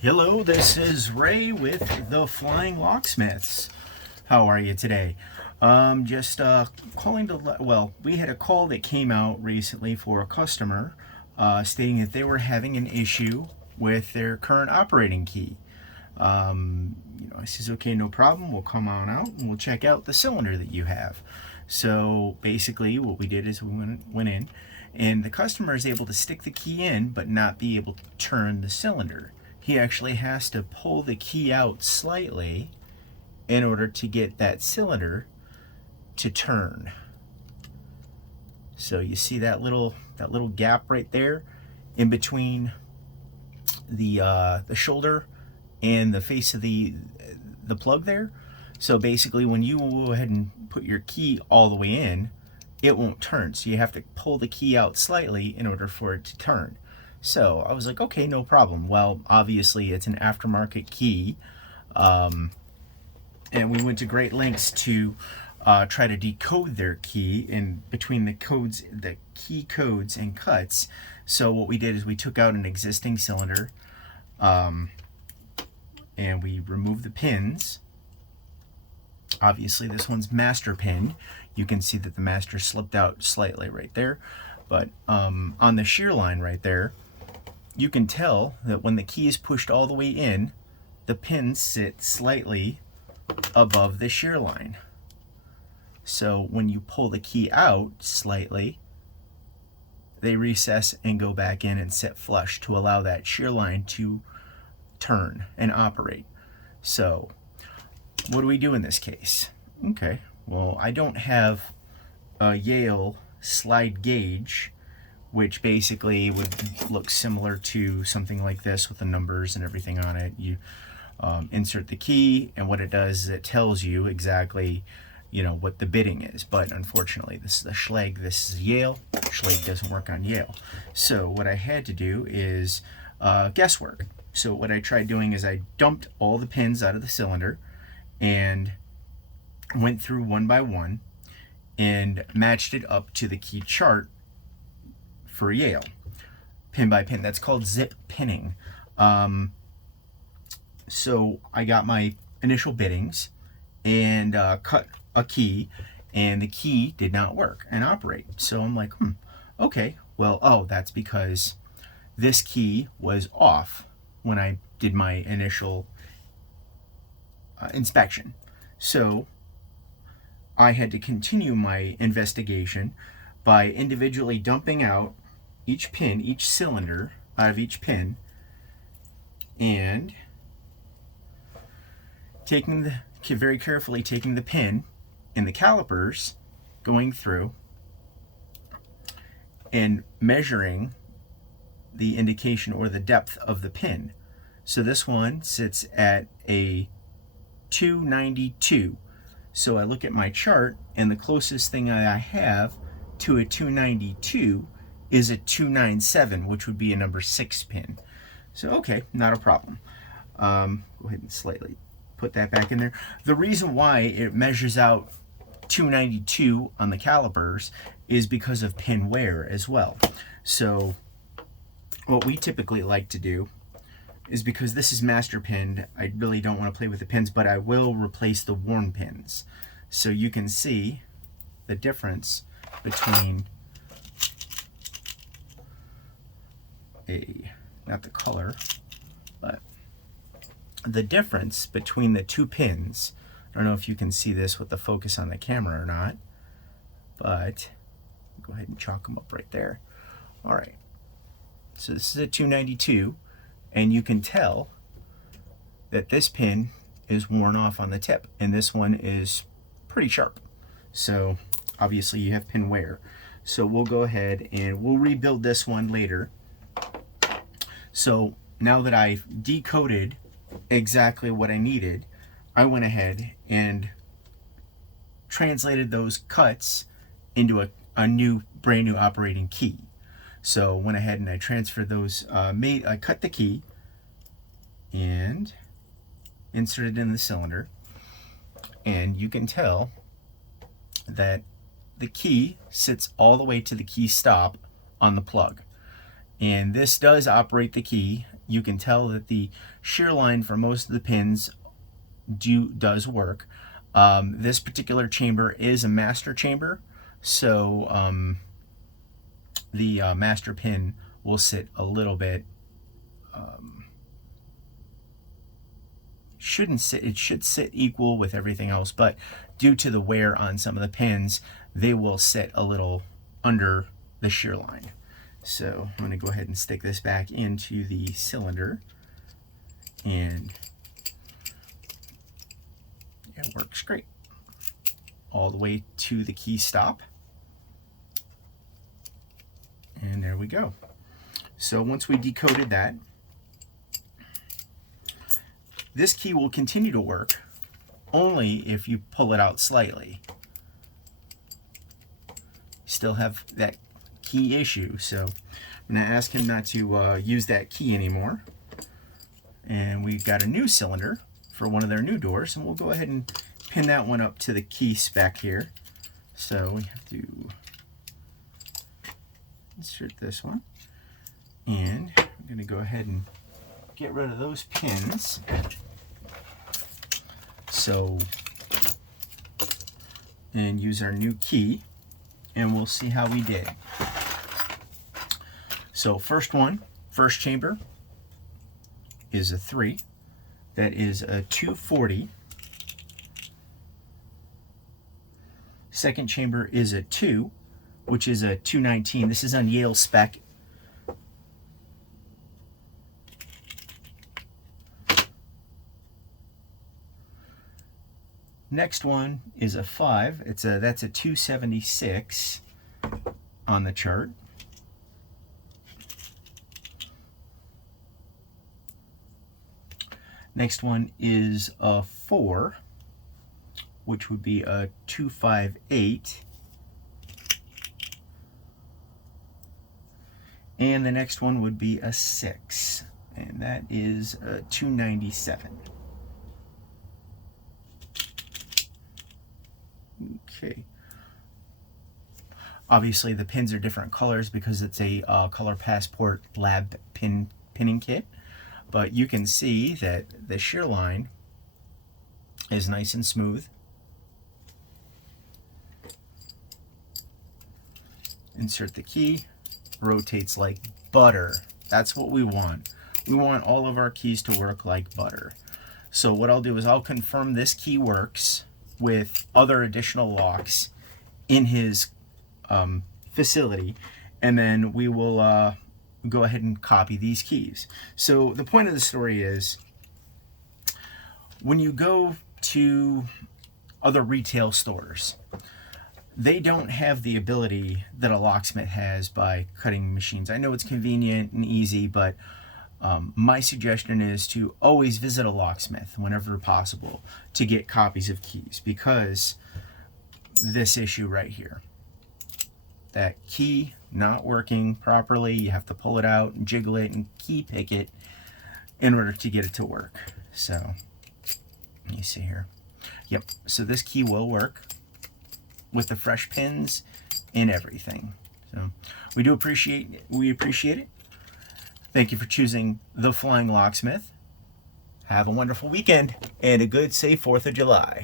Hello, this is Ray with the Flying Locksmiths. How are you today? Just calling to well, we had a call that came out recently for a customer stating that they were having an issue with their current operating key. I says, okay, no problem. We'll come on out and we'll check out the cylinder that you have. So basically, what we did is we went in, and the customer is able to stick the key in, but not be able to turn the cylinder. He actually has to pull the key out slightly in order to get that cylinder to turn. So you see that little gap right there in between the shoulder and the face of the plug there. So basically, when you go ahead and put your key all the way in, it won't turn. So you have to pull the key out slightly in order for it to turn. So I was like, okay, no problem. Well, obviously it's an aftermarket key, and we went to great lengths to try to decode their key in between the key codes and cuts. So what we did is we took out an existing cylinder, and we removed the pins. Obviously this one's master pin. You can see that the master slipped out slightly right there, but on the shear line right there, you can tell that when the key is pushed all the way in, the pins sit slightly above the shear line. So when you pull the key out slightly, they recess and go back in and sit flush to allow that shear line to turn and operate. So what do we do in this case? Okay, well, I don't have a YALE slide gauge, which basically would look similar to something like this with the numbers and everything on it. You insert the key, and what it does is it tells you exactly, what the bidding is. But unfortunately, this is a Schlage, this is YALE. Schlage doesn't work on YALE. So what I had to do is guesswork. So what I tried doing is I dumped all the pins out of the cylinder and went through one by one and matched it up to the key chart for YALE, pin by pin. That's called zip pinning. So I got my initial biddings and cut a key, and the key did not work and operate. So I'm like, okay, well, that's because this key was off when I did my initial inspection. So I had to continue my investigation by individually dumping out each pin, each cylinder out of each pin, and very carefully taking the pin in the calipers, going through and measuring the indication or the depth of the pin. So this one sits at a 292. So I look at my chart, and the closest thing I have to a 292 is a 297, which would be a number 6 pin. So okay, not a problem. Go ahead and slightly put that back in there. The reason why it measures out 292 on the calipers is because of pin wear as well. So what we typically like to do is, because this is master pinned, I really don't want to play with the pins, but I will replace the worn pins. So you can see the difference between not the color, but the difference between the two pins. I don't know if you can see this with the focus on the camera or not, but go ahead and chalk them up right there. All right, so this is a 292, and you can tell that this pin is worn off on the tip, and this one is pretty sharp. So obviously you have pin wear. So we'll go ahead and we'll rebuild this one later. So now that I've decoded exactly what I needed, I went ahead and translated those cuts into a brand new operating key. So went ahead and I transferred those, I cut the key and inserted in the cylinder, and you can tell that the key sits all the way to the key stop on the plug. And this does operate the key you can tell that the shear line for most of the pins does work. This particular chamber is a master chamber, so the master pin will sit a little bit, it should sit equal with everything else, but due to the wear on some of the pins, they will sit a little under the shear line. So I'm going to go ahead and stick this back into the cylinder, and it works great all the way to the key stop. And there we go. So once we decoded that, this key will continue to work only if you pull it out slightly. Still have that key issue, so I'm going to ask him not to use that key anymore. And we've got a new cylinder for one of their new doors, and we'll go ahead and pin that one up to the key spec here. So we have to insert this one, and I'm going to go ahead and get rid of those pins. So, and use our new key, and we'll see how we did. So first chamber is a 3. That is a 240. Second chamber is a 2, which is a 219. This is on YALE spec. Next one is a 5. That's a 276 on the chart. Next one is a 4, which would be a 258. And the next one would be a 6, and that is a 297. Okay. Obviously the pins are different colors because it's a Color Passport lab pinning kit, but you can see that the shear line is nice and smooth. Insert the key, rotates like butter. That's what we want. We want all of our keys to work like butter. So what I'll do is I'll confirm this key works with other additional locks in his facility, and then we will go ahead and copy these keys. So the point of the story is, when you go to other retail stores, they don't have the ability that a locksmith has by cutting machines. I know it's convenient and easy, but my suggestion is to always visit a locksmith whenever possible to get copies of keys, because this issue right here, that key not working properly, you have to pull it out and jiggle it and key pick it in order to get it to work. So let me see here. Yep, so this key will work with the fresh pins and everything. So we appreciate it. Thank you for choosing the Flying Locksmith. Have a wonderful weekend and a good, safe 4th of July.